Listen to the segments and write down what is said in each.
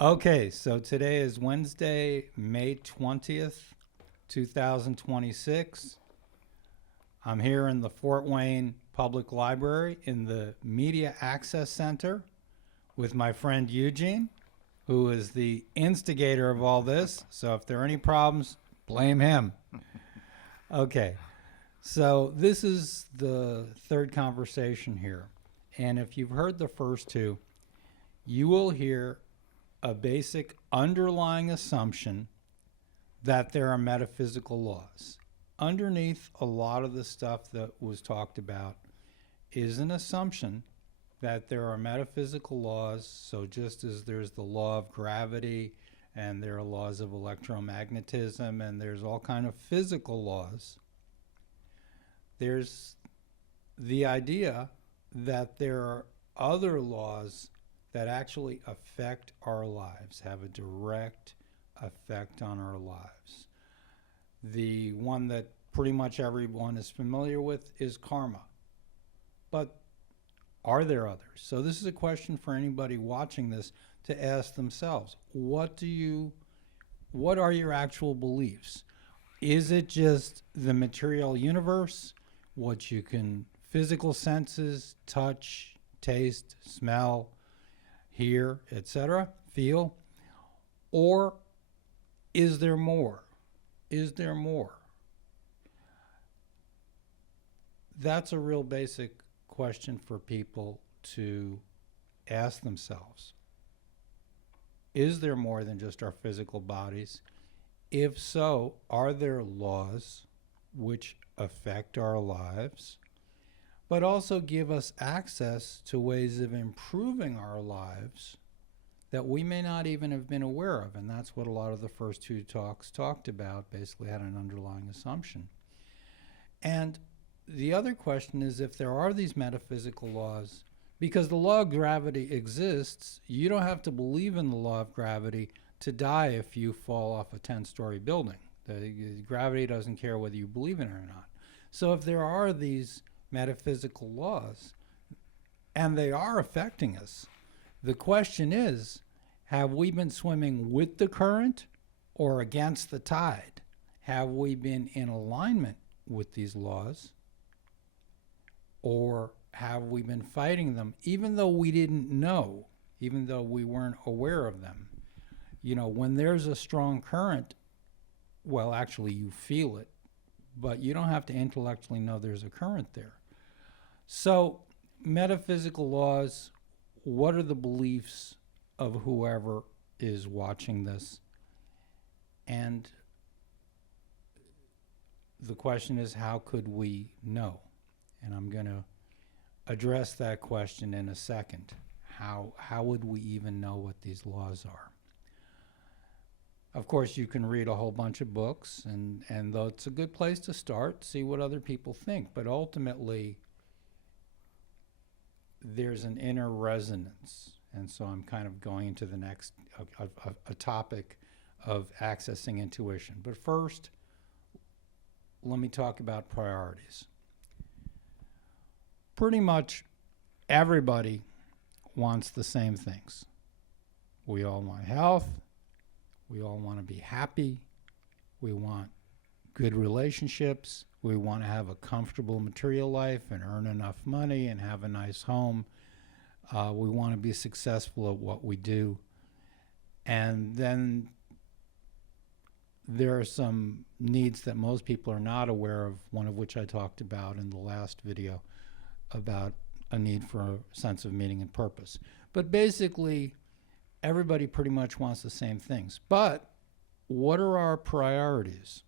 Okay, so today is Wednesday, May 20th, 2026. I'm here in the Fort Wayne Public Library in the Media Access Center with my friend Eugene, who is the instigator of all this. So if there are any problems, blame him. Okay, so this is the third conversation here. And if you've heard the first two, you will hear a basic underlying assumption that there are metaphysical laws. Underneath a lot of the stuff that was talked about is an assumption that there are metaphysical laws. So just as there's the law of gravity and there are laws of electromagnetism and there's all kind of physical laws, there's the idea that there are other laws that actually affect our lives, have a direct effect on our lives. The one that pretty much everyone is familiar with is karma. But are there others? So this is a question for anybody watching this to ask themselves. What are your actual beliefs? Is it just the material universe, what you can, physical senses, touch, taste, smell, hear, etc., feel? Or is there more? Is there more? That's a real basic question for people to ask themselves. Is there more than just our physical bodies? If so, are there laws which affect our lives, but also give us access to ways of improving our lives that we may not even have been aware of? And that's what a lot of the first two talks talked about, basically had an underlying assumption. And the other question is, if there are these metaphysical laws, because the law of gravity exists, you don't have to believe in the law of gravity to die if you fall off a 10-story building. Gravity doesn't care whether you believe in it or not. So if there are these metaphysical laws, and they are affecting us, the question is, have we been swimming with the current or against the tide? Have we been in alignment with these laws, or have we been fighting them even though we didn't know, even though we weren't aware of them? You know, when there's a strong current, well, actually you feel it, but you don't have to intellectually know there's a current there. So metaphysical laws, what are the beliefs of whoever is watching this? And the question is, how could we know? And I'm going to address that question in a second. How would we even know what these laws are? Of course, you can read a whole bunch of books, and though it's a good place to start, see what other people think. But ultimately, there's an inner resonance. And so I'm kind of going into the next a topic of accessing intuition. But first, let me talk about priorities. Pretty much everybody wants the same things. We all want health. We all want to be happy. We want good relationships. We want to have a comfortable material life and earn enough money and have a nice home. We want to be successful at what we do. And then there are some needs that most people are not aware of, one of which I talked about in the last video, about a need for a sense of meaning and purpose. But basically, everybody pretty much wants the same things. But what are our priorities?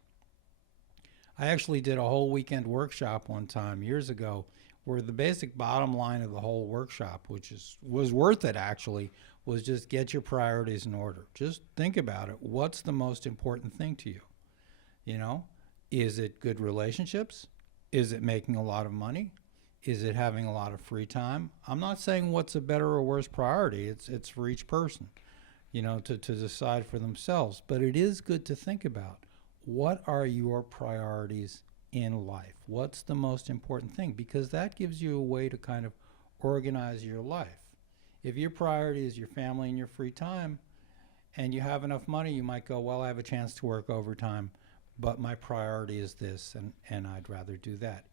I actually did a whole weekend workshop one time years ago where the basic bottom line of the whole workshop, which was worth it actually, was just get your priorities in order. Just think about it. What's the most important thing to you? You know, is it good relationships? Is it making a lot of money? Is it having a lot of free time? I'm not saying what's a better or worse priority. It's for each person, you know, to decide for themselves. But it is good to think about, what are your priorities in life? What's the most important thing? Because that gives you a way to kind of organize your life. If your priority is your family and your free time, and you have enough money, you might go, well, I have a chance to work overtime, but my priority is this, and I'd rather do that.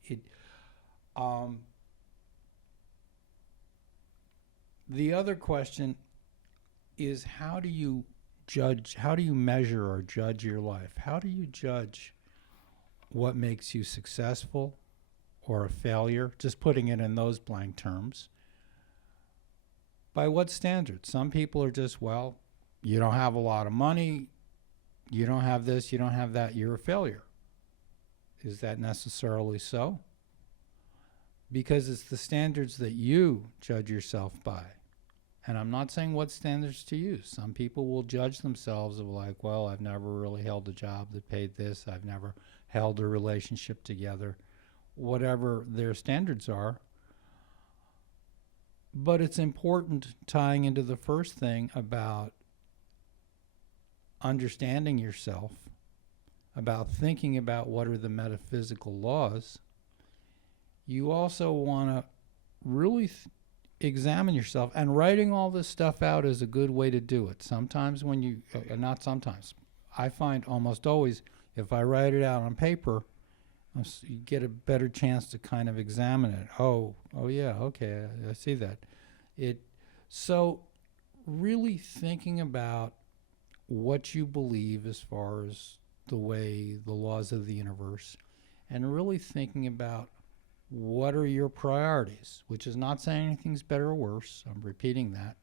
The other question is, how do you measure or judge your life? How do you judge what makes you successful or a failure? Just putting it in those blank terms. By what standards? Some people are just, well, you don't have a lot of money, you don't have this, you don't have that, you're a failure. Is that necessarily so? Because it's the standards that you judge yourself by. And I'm not saying what standards to use. Some people will judge themselves of like, well, I've never really held a job that paid this, I've never held a relationship together, whatever their standards are. But it's important, tying into the first thing about understanding yourself, about thinking about what are the metaphysical laws. You also want to really examine yourself, and writing all this stuff out is a good way to do it. Sometimes when you, not sometimes, I find almost always if I write it out on paper, you get a better chance to kind of examine it. Oh yeah, okay, I see that. So really thinking about what you believe as far as the way, the laws of the universe, and really thinking about what are your priorities, which is not saying anything's better or worse. I'm repeating that.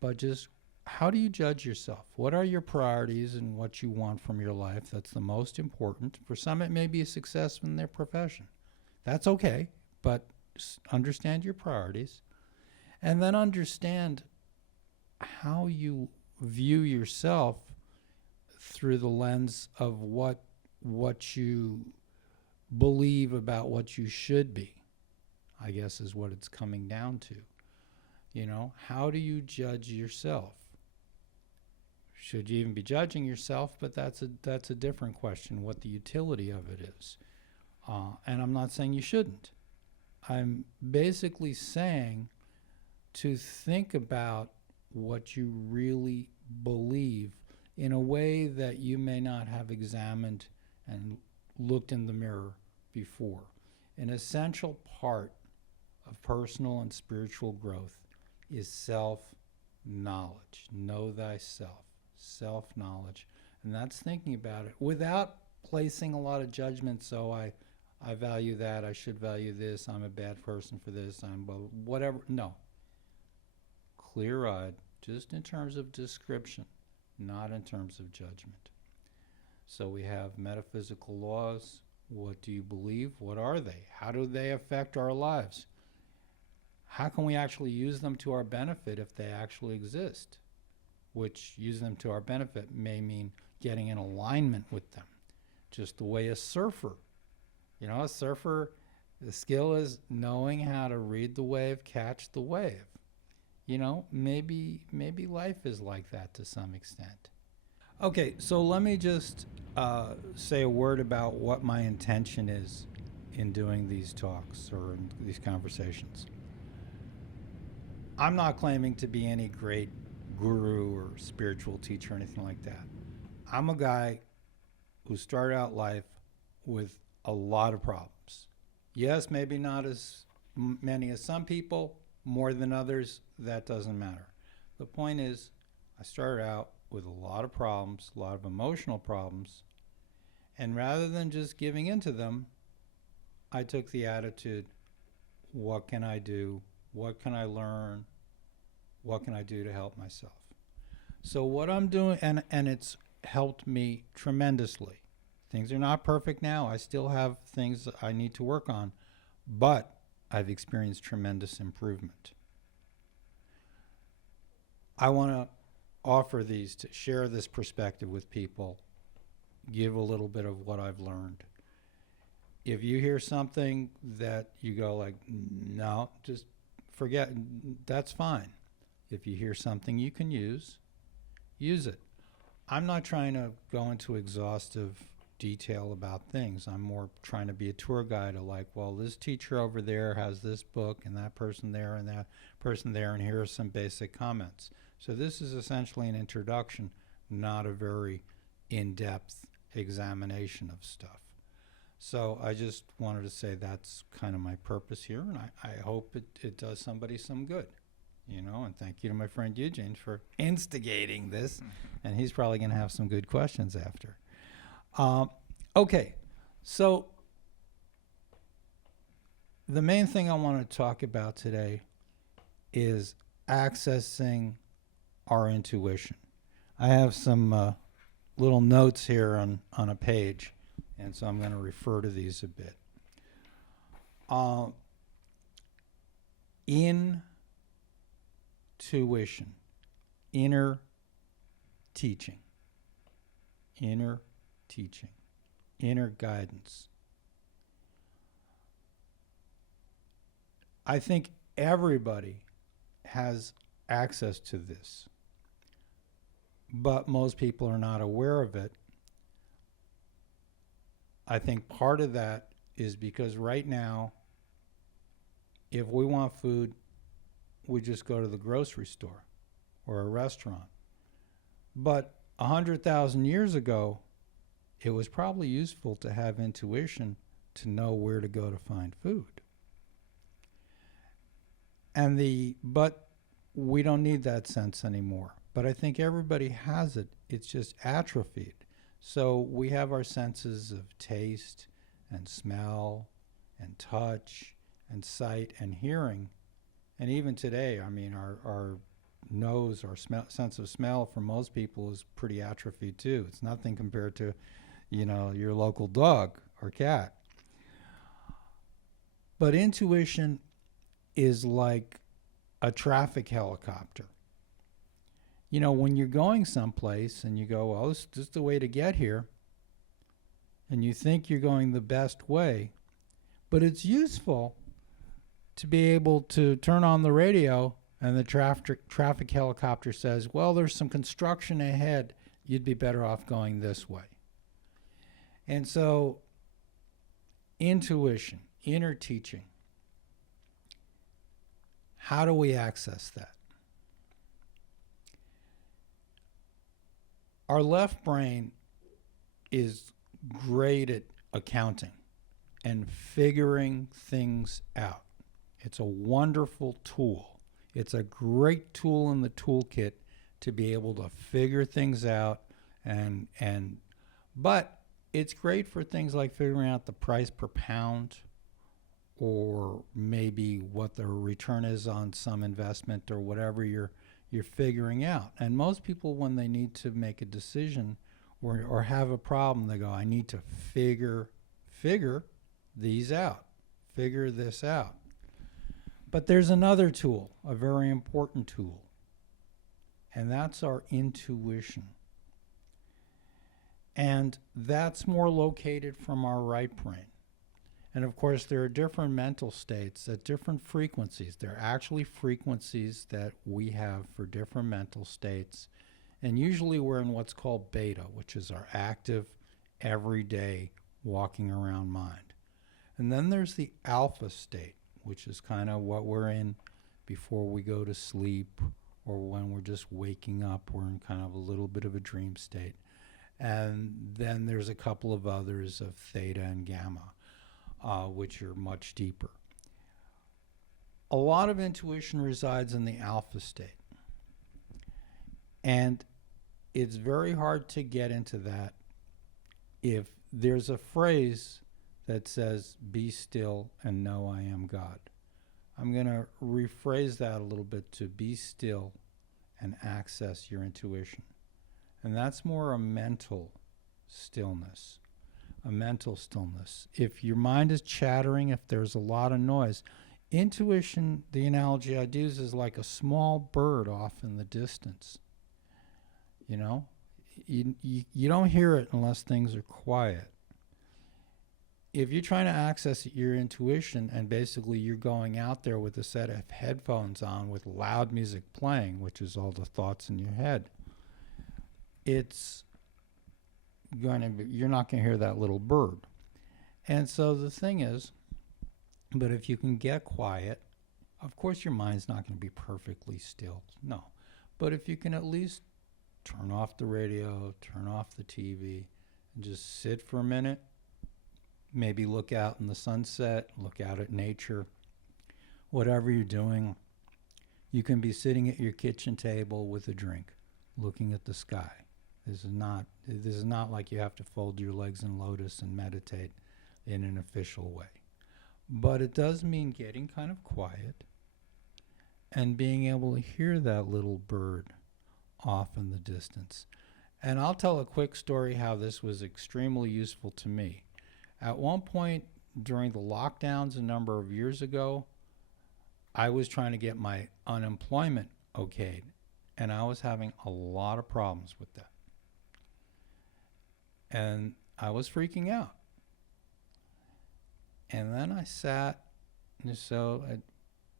But just how do you judge yourself? What are your priorities and what you want from your life? That's the most important. For some, it may be a success in their profession. That's okay, but understand your priorities. And then understand how you view yourself through the lens of what you believe about what you should be, I guess is what it's coming down to. You know, how do you judge yourself? Should you even be judging yourself? But that's a different question, what the utility of it is. And I'm not saying you shouldn't. I'm basically saying to think about what you really believe in a way that you may not have examined and looked in the mirror before. An essential part of personal and spiritual growth is self-knowledge. Know thyself, self-knowledge. And that's thinking about it without placing a lot of judgment. So I value that, I should value this, I'm a bad person for this, I'm whatever. No. Clear-eyed, just in terms of description, not in terms of judgment. So we have metaphysical laws. What do you believe? What are they? How do they affect our lives? How can we actually use them to our benefit if they actually exist? Which, use them to our benefit may mean getting in alignment with them. Just the way a surfer, a surfer, the skill is knowing how to read the wave, catch the wave. Maybe life is like that to some extent. Okay, so let me just say a word about what my intention is in doing these talks or in these conversations. I'm not claiming to be any great guru or spiritual teacher or anything like that. I'm a guy who started out life with a lot of problems. Yes, maybe not as many as some people, more than others, that doesn't matter. The point is, I started out with a lot of problems, a lot of emotional problems, and rather than just giving into them, I took the attitude, what can I do? What can I learn? What can I do to help myself? So what I'm doing, and it's helped me tremendously. Things are not perfect now. I still have things I need to work on, but I've experienced tremendous improvement. I want to offer these, to share this perspective with people, give a little bit of what I've learned. If you hear something that you go like, no, just forget, that's fine. If you hear something you can use it. I'm not trying to go into exhaustive detail about things. I'm more trying to be a tour guide of like, well, this teacher over there has this book and that person there and that person there, and here are some basic comments. So this is essentially an introduction, not a very in-depth examination of stuff. So I just wanted to say that's kind of my purpose here, and I hope it does somebody some good, you know, and thank you to my friend Eugene for instigating this, and he's probably going to have some good questions after. Okay, so the main thing I want to talk about today is accessing our intuition. I have some little notes here on a page, and so I'm going to refer to these a bit. Intuition, inner teaching, inner guidance. I think everybody has access to this, but most people are not aware of it. I think part of that is because right now, if we want food, we just go to the grocery store or a restaurant. But 100,000 years ago, it was probably useful to have intuition to know where to go to find food. But we don't need that sense anymore. But I think everybody has it. It's just atrophied. So we have our senses of taste and smell and touch and sight and hearing. And even today, I mean, our nose or sense of smell for most people is pretty atrophied too. It's nothing compared to, you know, your local dog or cat. But intuition is like a traffic helicopter. You know, when you're going someplace and you go, well, this is the way to get here, and you think you're going the best way, but it's useful to be able to turn on the radio and the traffic helicopter says, well, there's some construction ahead. You'd be better off going this way. And so intuition, inner teaching, how do we access that? Our left brain is great at accounting and figuring things out. It's a wonderful tool. It's a great tool in the toolkit to be able to figure things out, but it's great for things like figuring out the price per pound, or maybe what the return is on some investment, or whatever you're figuring out. And most people, when they need to make a decision or have a problem, they go, I need to figure these out, figure this out. But there's another tool, a very important tool, and that's our intuition. And that's more located from our right brain. And of course, there are different mental states at different frequencies. There are actually frequencies that we have for different mental states. And usually we're in what's called beta, which is our active, everyday, walking around mind. And then there's the alpha state, which is kind of what we're in before we go to sleep, or when we're just waking up, we're in kind of a little bit of a dream state. And then there's a couple of others of theta and gamma, which are much deeper. A lot of intuition resides in the alpha state. And it's very hard to get into that if there's a phrase that says, be still and know I am God. I'm going to rephrase that a little bit to be still and access your intuition. And that's more a mental stillness. A mental stillness. If your mind is chattering, if there's a lot of noise, intuition, the analogy I'd use, is like a small bird off in the distance. You know, you don't hear it unless things are quiet. If you're trying to access your intuition and basically you're going out there with a set of headphones on with loud music playing, which is all the thoughts in your head, it's going to be, you're not going to hear that little bird. And so the thing is, but if you can get quiet, of course your mind's not going to be perfectly still, no. But if you can at least turn off the radio, turn off the TV, and just sit for a minute, maybe look out in the sunset, look out at nature, whatever you're doing. You can be sitting at your kitchen table with a drink, looking at the sky. This is not like you have to fold your legs in lotus and meditate in an official way. But it does mean getting kind of quiet and being able to hear that little bird off in the distance. And I'll tell a quick story how this was extremely useful to me. At one point during the lockdowns a number of years ago, I was trying to get my unemployment okayed, and I was having a lot of problems with that. And I was freaking out. And then I sat,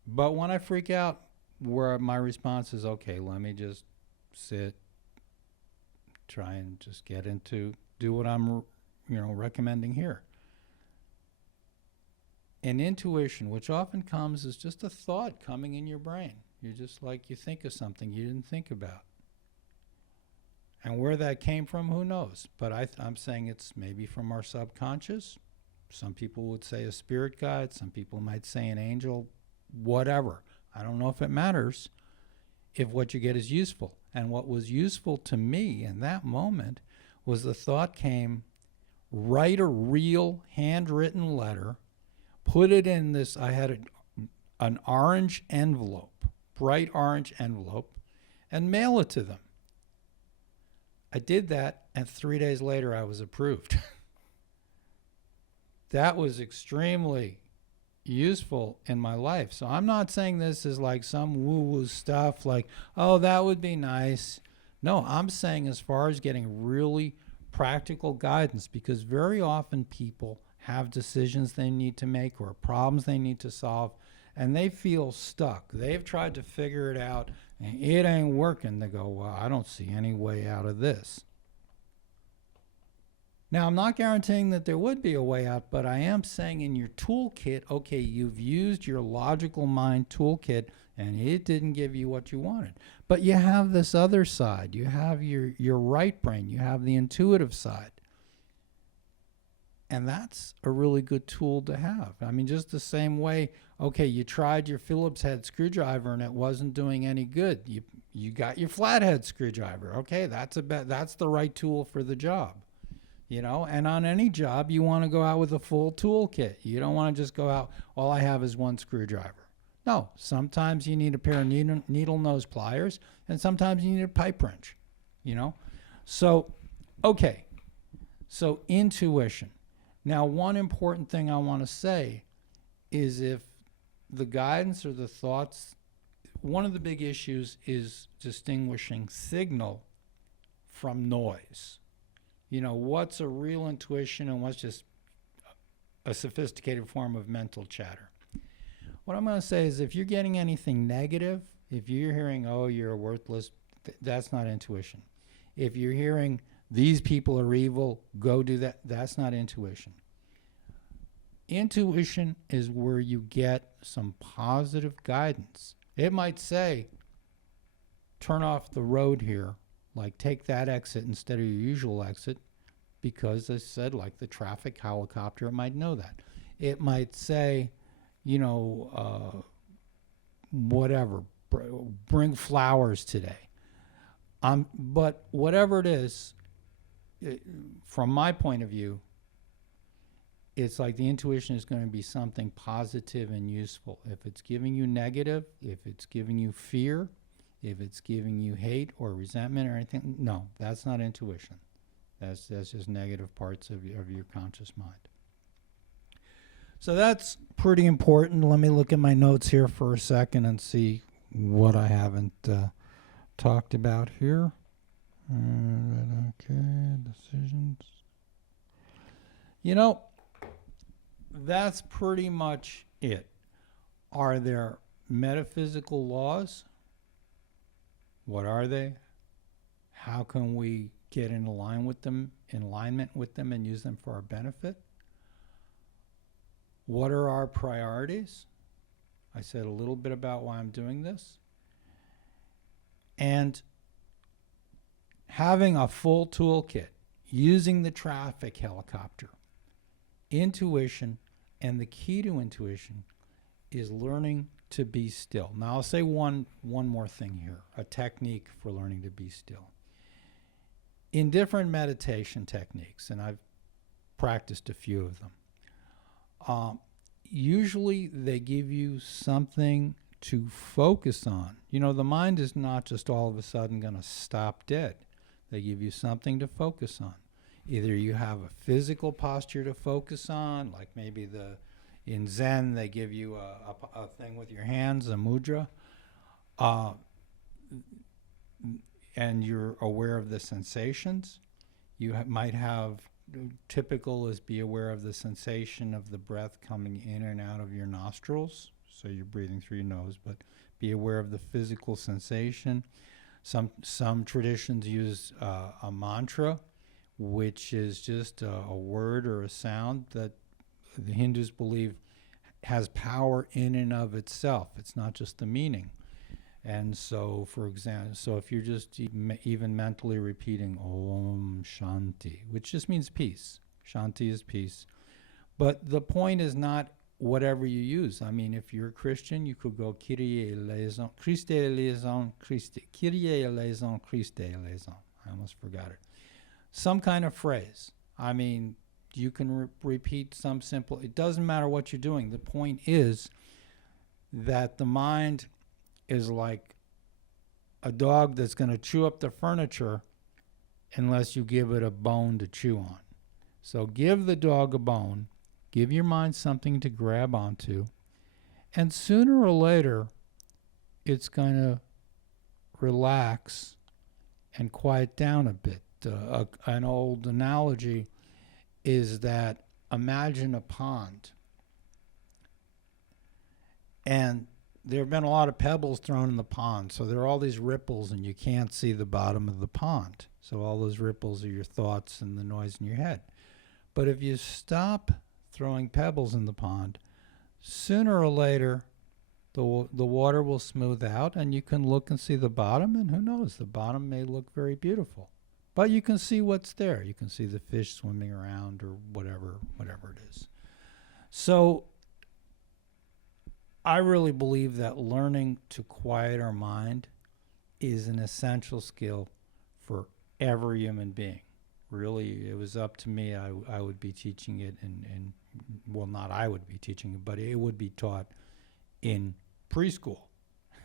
but when I freak out, where my response is, okay, let me just sit, try and just do what I'm, recommending here. And intuition, which often comes as just a thought coming in your brain. You're just like, you think of something you didn't think about. And where that came from, who knows? But I'm saying it's maybe from our subconscious. Some people would say a spirit guide. Some people might say an angel, whatever. I don't know if it matters if what you get is useful. And what was useful to me in that moment was the thought came, write a real handwritten letter, put it in this, I had an orange envelope, bright orange envelope, and mail it to them. I did that, and 3 days later I was approved. That was extremely useful in my life. So I'm not saying this is like some woo-woo stuff like, oh, that would be nice. No, I'm saying as far as getting really practical guidance, because very often people have decisions they need to make or problems they need to solve, and they feel stuck. They've tried to figure it out, and it ain't working. They go, well, I don't see any way out of this. Now, I'm not guaranteeing that there would be a way out, but I am saying in your toolkit, okay, you've used your logical mind toolkit, and it didn't give you what you wanted. But you have this other side. You have your right brain. You have the intuitive side. And that's a really good tool to have. I mean, just the same way, okay, you tried your Phillips head screwdriver and it wasn't doing any good. You got your flathead screwdriver. Okay, that's the right tool for the job. And on any job, you want to go out with a full toolkit. You don't want to just go out, all I have is one screwdriver. No, sometimes you need a pair of needle nose pliers, and sometimes you need a pipe wrench, So, okay, so intuition. Now, one important thing I want to say is if the guidance or the thoughts, one of the big issues is distinguishing signal from noise. What's a real intuition and what's just a sophisticated form of mental chatter. What I'm going to say is if you're getting anything negative, if you're hearing, oh, you're worthless, that's not intuition. If you're hearing, these people are evil, go do that, that's not intuition. Intuition is where you get some positive guidance. It might say, turn off the road here, like take that exit instead of your usual exit, because I said, like the traffic helicopter, it might know that. It might say, whatever, bring flowers today. But whatever it is, from my point of view, it's like the intuition is going to be something positive and useful. If it's giving you negative, if it's giving you fear, if it's giving you hate or resentment or anything, no, that's not intuition. That's just negative parts of your conscious mind. So that's pretty important. Let me look at my notes here for a second and see what I haven't talked about here. Okay, decisions. That's pretty much it. Are there metaphysical laws? What are they? How can we get in alignment with them and use them for our benefit? What are our priorities? I said a little bit about why I'm doing this. And having a full toolkit, using the traffic helicopter, intuition, and the key to intuition is learning to be still. Now, I'll say one more thing here, a technique for learning to be still. In different meditation techniques, and I've practiced a few of them, usually they give you something to focus on. You know, the mind is not just all of a sudden going to stop dead. They give you something to focus on. Either you have a physical posture to focus on, like maybe in Zen they give you a thing with your hands, a mudra, and you're aware of the sensations. You might have, typical is be aware of the sensation of the breath coming in and out of your nostrils. So you're breathing through your nose, but be aware of the physical sensation. Some traditions use a mantra, which is just a word or a sound that the Hindus believe has power in and of itself. It's not just the meaning. And so, for example, so if you're just even mentally repeating Om Shanti, which just means peace. Shanti is peace. But the point is not whatever you use. I mean, if you're a Christian, you could go Kyrie eleison, Christe eleison, Christe, Kyrie eleison, Christe eleison. I almost forgot it. Some kind of phrase. I mean, you can repeat some simple, it doesn't matter what you're doing. The point is that the mind is like a dog that's going to chew up the furniture unless you give it a bone to chew on. So give the dog a bone, give your mind something to grab onto, and sooner or later it's going to relax and quiet down a bit. An old analogy is that imagine a pond, and there have been a lot of pebbles thrown in the pond, so there are all these ripples and you can't see the bottom of the pond. So all those ripples are your thoughts and the noise in your head. But if you stop throwing pebbles in the pond, sooner or later the water will smooth out and you can look and see the bottom, and who knows, the bottom may look very beautiful. But you can see what's there. You can see the fish swimming around or whatever it is. So I really believe that learning to quiet our mind is an essential skill for every human being. Really, it was up to me. I would be teaching it in well, not I would be teaching it, but it would be taught in preschool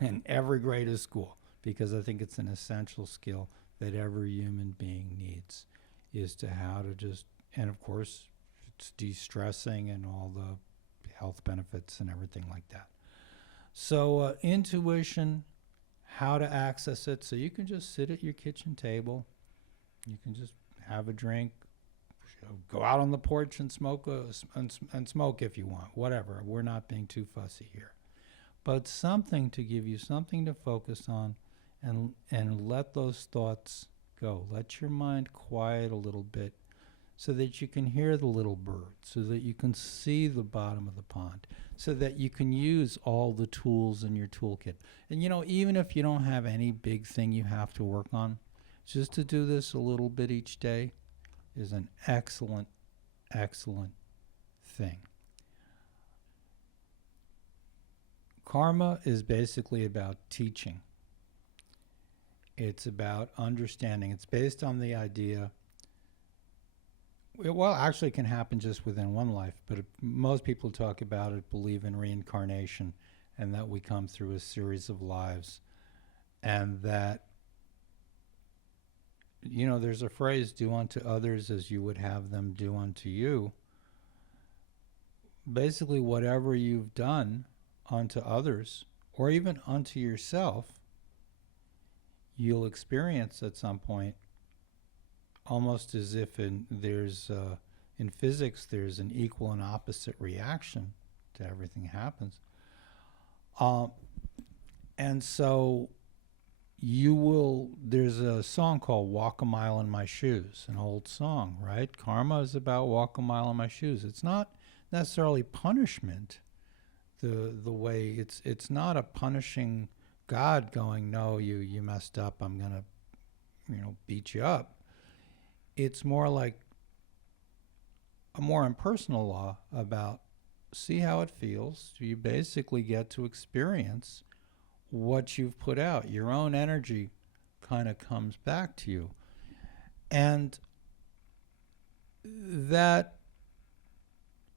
and every grade of school, because I think it's an essential skill that every human being needs, is to how to just, and of course, it's de-stressing and all the health benefits and everything like that. So intuition, how to access it. So you can just sit at your kitchen table. You can just have a drink. Go out on the porch and smoke and smoke if you want. Whatever. We're not being too fussy here. But something to give you something to focus on, and let those thoughts go. Let your mind quiet a little bit so that you can hear the little birds, so that you can see the bottom of the pond, so that you can use all the tools in your toolkit. And you know, even if you don't have any big thing you have to work on, just to do this a little bit each day is an excellent, excellent thing. Karma is basically about teaching. It's about understanding. It's based on the idea, well, actually it can happen just within one life, but most people talk about it, believe in reincarnation, and that we come through a series of lives. And that, you know, there's a phrase, do unto others as you would have them do unto you. Basically, whatever you've done unto others, or even unto yourself, you'll experience at some point, almost as if in physics there's an equal and opposite reaction to everything that happens. And so there's a song called Walk a Mile in My Shoes, an old song, right? Karma is about walk a mile in my shoes. It's not necessarily punishment, the way it's not a punishing God going, no, you messed up, I'm going to, beat you up. It's more like a more impersonal law about see how it feels. You basically get to experience what you've put out. Your own energy kind of comes back to you. And that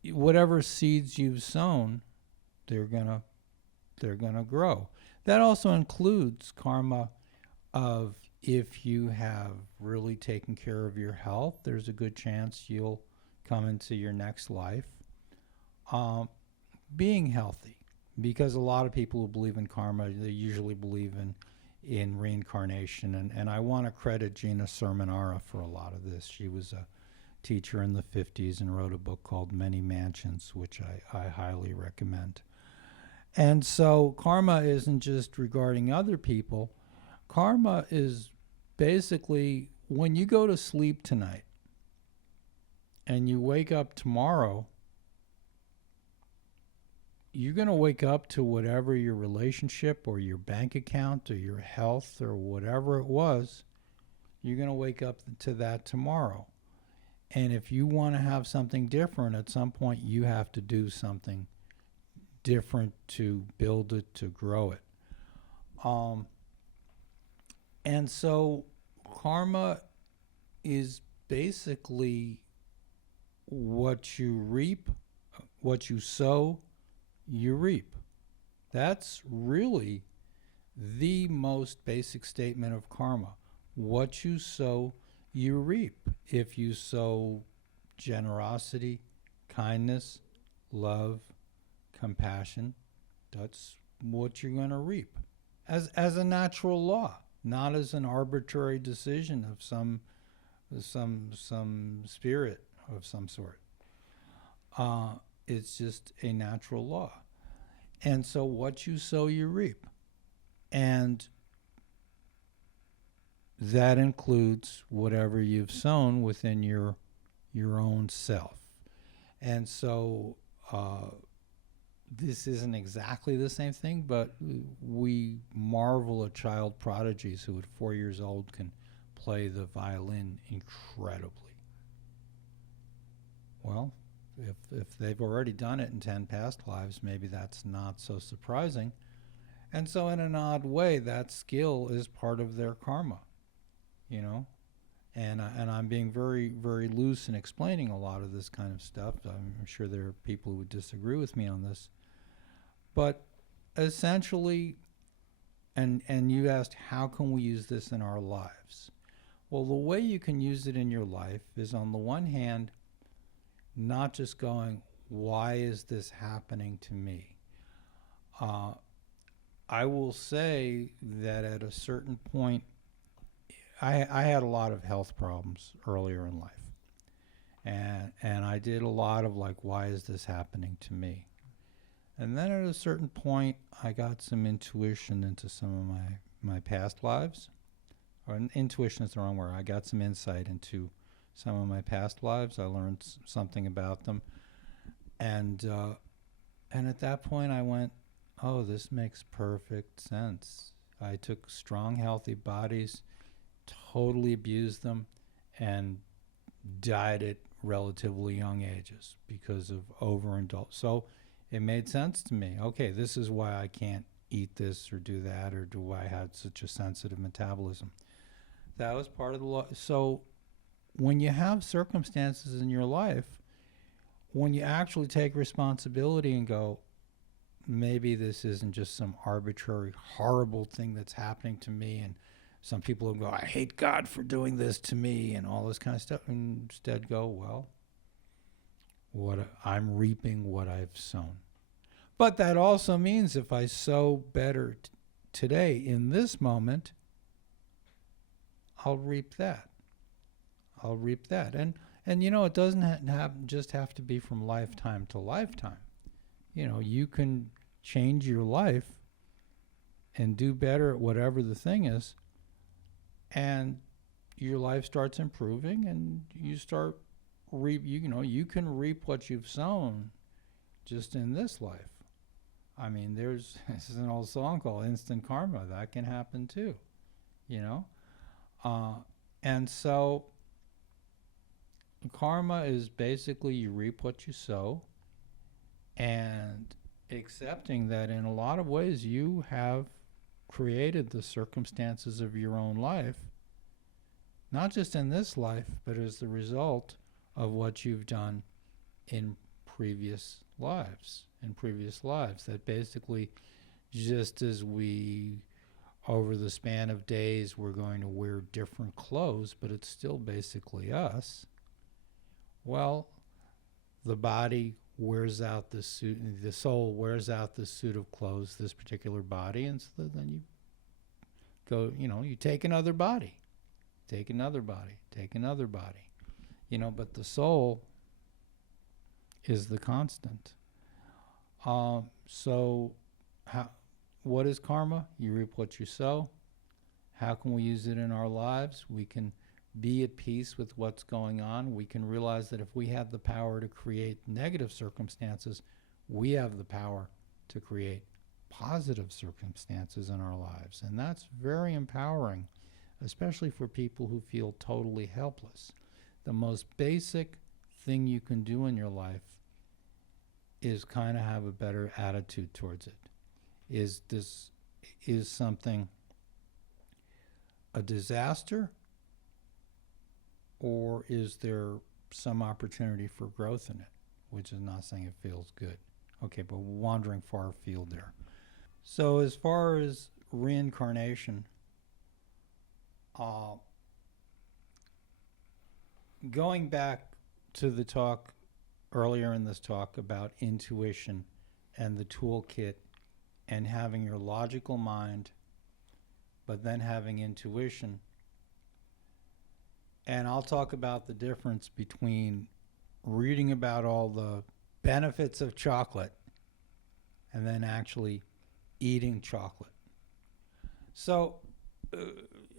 whatever seeds you've sown, they're gonna grow. That also includes karma of if you have really taken care of your health, there's a good chance you'll come into your next life being healthy. Because a lot of people who believe in karma, they usually believe in reincarnation. And I want to credit Gina Sermonara for a lot of this. She was a teacher in the 50s and wrote a book called Many Mansions, which I highly recommend. And so karma isn't just regarding other people. Karma is basically when you go to sleep tonight and you wake up tomorrow, you're going to wake up to whatever your relationship or your bank account or your health or whatever it was, you're going to wake up to that tomorrow. And if you want to have something different, at some point you have to do something different to build it, to grow it. And so karma is basically what you reap, what you sow, you reap. That's really the most basic statement of karma. What you sow, you reap. If you sow generosity, kindness, love, compassion, that's what you're going to reap as a natural law, not as an arbitrary decision of some spirit of some sort. It's just a natural law. And so what you sow, you reap. And that includes whatever you've sown within your own self. And so this isn't exactly the same thing, but we marvel at child prodigies who at 4 years old can play the violin incredibly. Well, if they've already done it in 10 past lives, maybe that's not so surprising. And so in an odd way, that skill is part of their karma, And I'm being very, very loose in explaining a lot of this kind of stuff. I'm sure there are people who would disagree with me on this. But essentially, and you asked, how can we use this in our lives? Well, the way you can use it in your life is, on the one hand, not just going, why is this happening to me? I will say that at a certain point, I had a lot of health problems earlier in life. And I did a lot of why is this happening to me? And then at a certain point, I got some intuition into some of my past lives. Or intuition is the wrong word. I got some insight into some of my past lives. I learned something about them. And at that point I went, oh, this makes perfect sense. I took strong, healthy bodies, totally abused them, and died at relatively young ages because of overindulgence. So it made sense to me. Okay, this is why I can't eat this or do that, or do I have such a sensitive metabolism. That was part of the law. So when you have circumstances in your life, when you actually take responsibility and go, maybe this isn't just some arbitrary, horrible thing that's happening to me, and some people will go, I hate God for doing this to me, and all this kind of stuff, and instead go, well, I'm reaping what I've sown. But that also means if I sow better today in this moment, I'll reap that. And it doesn't just have to be from lifetime to lifetime. You can change your life and do better at whatever the thing is, and your life starts improving, and you start you can reap what you've sown just in this life. I mean, this is an old song called Instant Karma. That can happen too, you know? Uh, and so karma is basically you reap what you sow, and accepting that in a lot of ways you have created the circumstances of your own life, not just in this life, but as the result of what you've done in previous lives. That basically, just as we, over the span of days, we're going to wear different clothes, but it's still basically us. Well, the body wears out the suit, the soul wears out the suit of clothes, this particular body, and so then you go, you take another body, take another body, but the soul is the constant. So what is karma? You reap what you sow. How can we use it in our lives? We can be at peace with what's going on. We can realize that if we have the power to create negative circumstances, we have the power to create positive circumstances in our lives. And that's very empowering, especially for people who feel totally helpless. The most basic thing you can do in your life is kind of have a better attitude towards it. Is something a disaster, or is there some opportunity for growth in it? Which is not saying it feels good. Okay, but we're wandering far afield there. So as far as reincarnation, going back to the talk earlier in this talk about intuition and the toolkit and having your logical mind, but then having intuition. And I'll talk about the difference between reading about all the benefits of chocolate and then actually eating chocolate. So,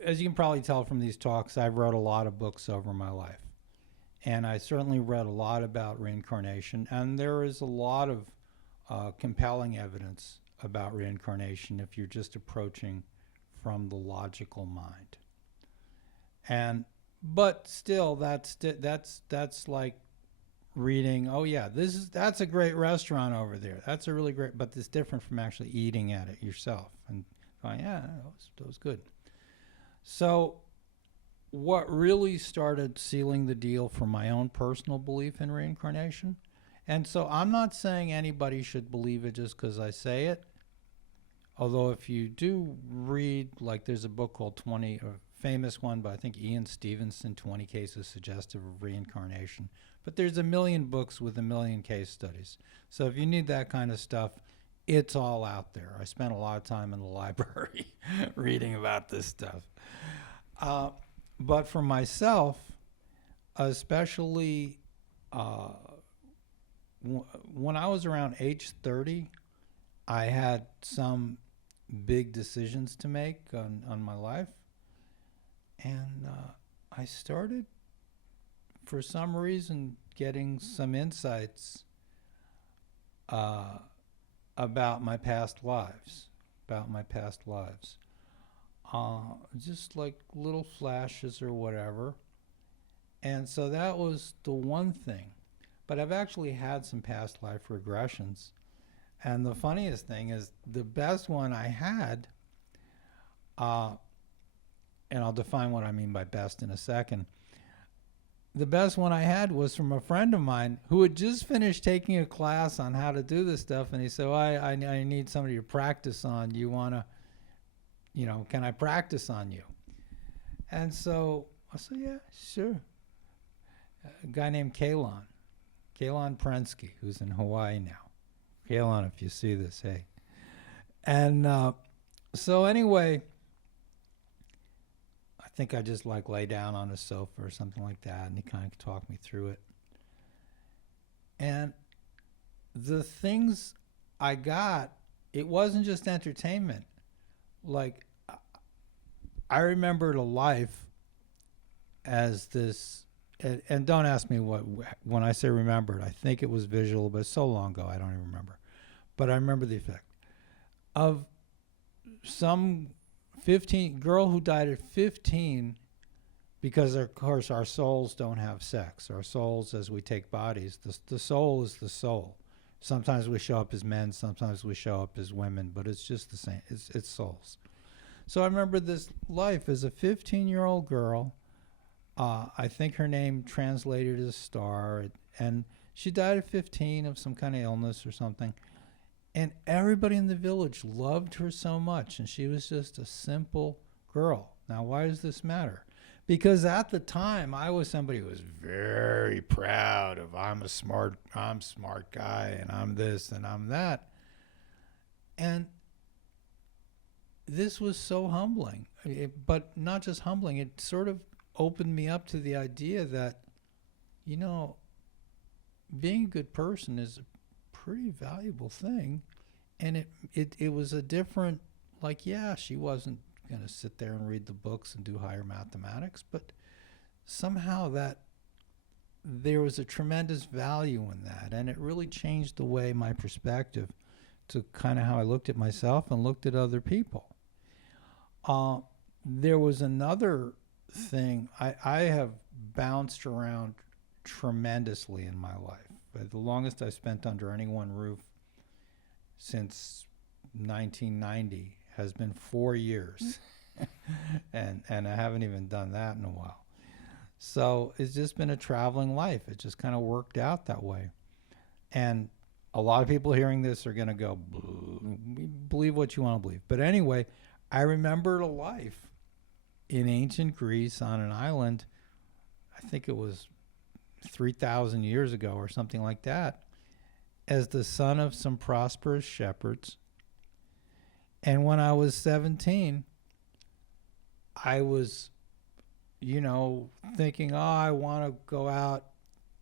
as you can probably tell from these talks, I've read a lot of books over my life. And I certainly read a lot about reincarnation. And there is a lot of compelling evidence about reincarnation if you're just approaching from the logical mind. But still, that's like reading, oh yeah, that's a great restaurant over there. That's a really great, but it's different from actually eating at it yourself and going, yeah, that was good. So what really started sealing the deal for my own personal belief in reincarnation, and so I'm not saying anybody should believe it just because I say it, although if you do read, like there's a book called 20, a famous one by I think Ian Stevenson, 20 Cases Suggestive of Reincarnation, but there's a million books with a million case studies. So if you need that kind of stuff, it's all out there. I spent a lot of time in the library reading about this stuff. But for myself, especially when I was around age 30, I had some big decisions to make on my life. And I started, for some reason, getting some insights about my past lives. Just like little flashes or whatever. And so that was the one thing. But I've actually had some past life regressions. And the funniest thing is the best one I had, and I'll define what I mean by best in a second. The best one I had was from a friend of mine who had just finished taking a class on how to do this stuff. And he said, I need somebody to practice on. You want to, can I practice on you? And so I said, yeah, sure. A guy named Kalon Prensky, who's in Hawaii now. Kalon, if you see this, hey. And so anyway, I think I just lay down on a sofa or something like that, and he kind of talked me through it. And the things I got, it wasn't just entertainment. Like, I remembered a life as this, and don't ask me when I say remembered, I think it was visual, but so long ago, I don't even remember. But I remember the effect. of some 15 girl who died at 15 because, of course, our souls don't have sex. Our souls, as we take bodies, the soul is the soul. Sometimes we show up as men, sometimes we show up as women, but it's just the same. It's souls. So I remember this life as a 15-year-old girl. I think her name translated as Star, and she died at 15 of some kind of illness or something. And everybody in the village loved her so much, and she was just a simple girl. Now, why does this matter? Because at the time, I was somebody who was very proud of I'm smart guy, and I'm this and I'm that. And this was so humbling. But not just humbling, it sort of opened me up to the idea that, you know, being a good person is a pretty valuable thing. And it was a different, like, yeah, she wasn't going to sit there and read the books and do higher mathematics, but somehow that there was a tremendous value in that, and it really changed the way my perspective to kind of how I looked at myself and looked at other people. There was another thing. I have bounced around tremendously in my life. The longest I spent under any one roof since 1990 has been 4 years. and I haven't even done that in a while. So it's just been a traveling life. It just kind of worked out that way. And a lot of people hearing this are going to go, believe what you want to believe. But anyway, I remembered a life in ancient Greece on an island. I think it was 3,000 years ago or something like that, as the son of some prosperous shepherds. And when I was 17, I was, thinking, I want to go out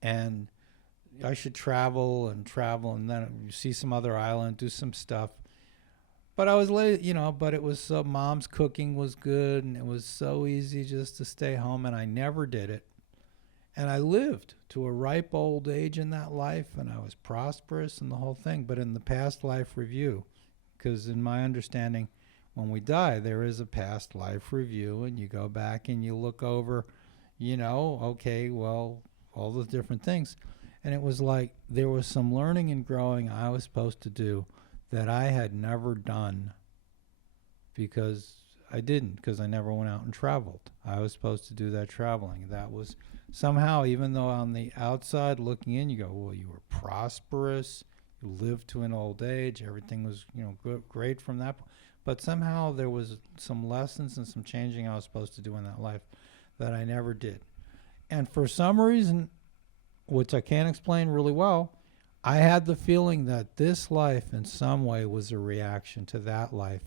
and I should travel and then see some other island, do some stuff. But I was late, but it was so, mom's cooking was good and it was so easy just to stay home, and I never did it. And I lived to a ripe old age in that life, and I was prosperous and the whole thing. But in the past life review, because in my understanding, when we die, there is a past life review, and you go back and you look over, okay, well, all the different things. And it was like there was some learning and growing I was supposed to do that I had never done because I never went out and traveled. I was supposed to do that traveling. That was somehow, even though on the outside looking in, you go, well, you were prosperous, you lived to an old age, everything was, great from that. But somehow there was some lessons and some changing I was supposed to do in that life that I never did. And for some reason, which I can't explain really well, I had the feeling that this life in some way was a reaction to that life,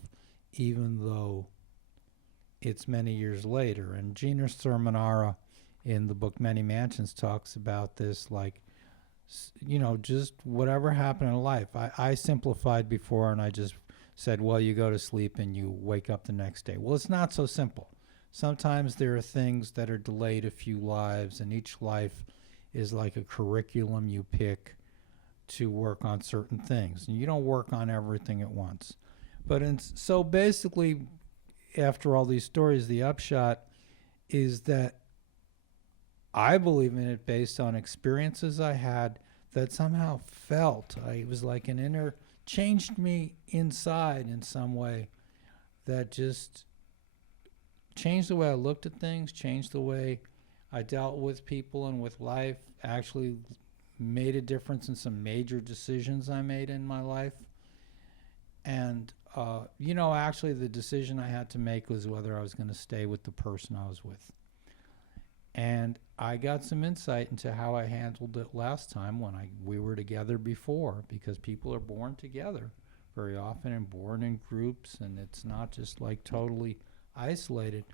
even though it's many years later. And Gina Sermonara in the book Many Mansions talks about this, like, just whatever happened in life. I simplified before, and I just said, well, you go to sleep and you wake up the next day. Well, it's not so simple. Sometimes there are things that are delayed a few lives, and each life is like a curriculum you pick to work on certain things. And you don't work on everything at once. But so basically, after all these stories, the upshot is that I believe in it based on experiences I had that somehow felt, it was like an inner, changed me inside in some way, that just changed the way I looked at things, changed the way I dealt with people and with life, actually made a difference in some major decisions I made in my life. And, actually the decision I had to make was whether I was going to stay with the person I was with. And I got some insight into how I handled it last time when we were together before, because people are born together very often and born in groups, and it's not just like totally isolated.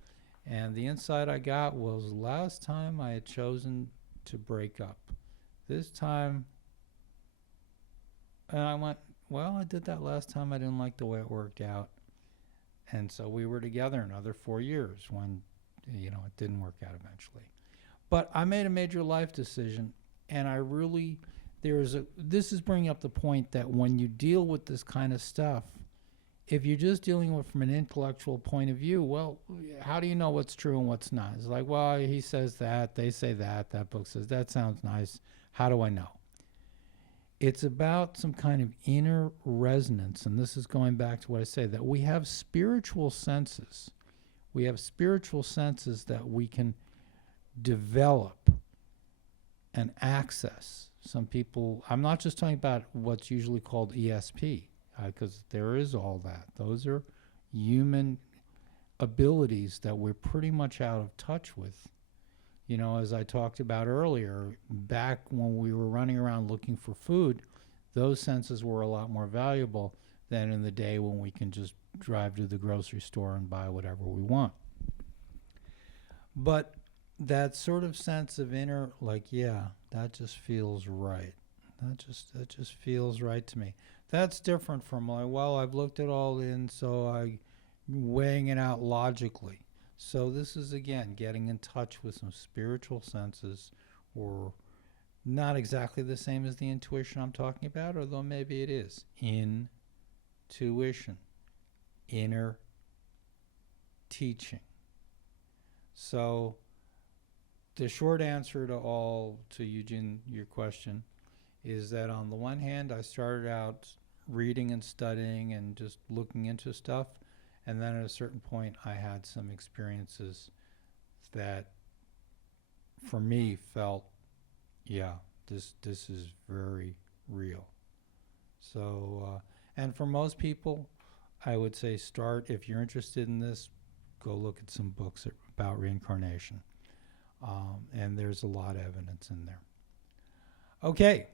And the insight I got was last time I had chosen to break up. This time, and I went, well, I did that last time. I didn't like the way it worked out. And so we were together another 4 years when, it didn't work out eventually. But I made a major life decision, and I really, this is bringing up the point that when you deal with this kind of stuff, If you're just dealing with from an intellectual point of view, well, how do you know what's true and what's not? It's like, well, he says that, they say that, that book says that sounds nice. How do I know? It's about some kind of inner resonance, and this is going back to what I say, that we have spiritual senses. We have spiritual senses that we can develop and access. Some people, I'm not just talking about what's usually called ESP, because there is all that. Those are human abilities that we're pretty much out of touch with. You know, as I talked about earlier, back when we were running around looking for food, those senses were a lot more valuable than in the day when we can just drive to the grocery store and buy whatever we want. But that sort of sense of inner, like, yeah, that just feels right. That just feels right to me. That's different from like, well, I've looked it all in, so I'm weighing it out logically. So this is, again, getting in touch with some spiritual senses, or not exactly the same as the intuition I'm talking about, although maybe it is. Intuition, inner teaching. So the short answer to Eugene, your question, is that on the one hand, I started out reading and studying and just looking into stuff. And then at a certain point, I had some experiences that, for me, felt, yeah, this is very real. So, and for most people, I would say start, if you're interested in this, go look at some books about reincarnation. And there's a lot of evidence in there. Okay,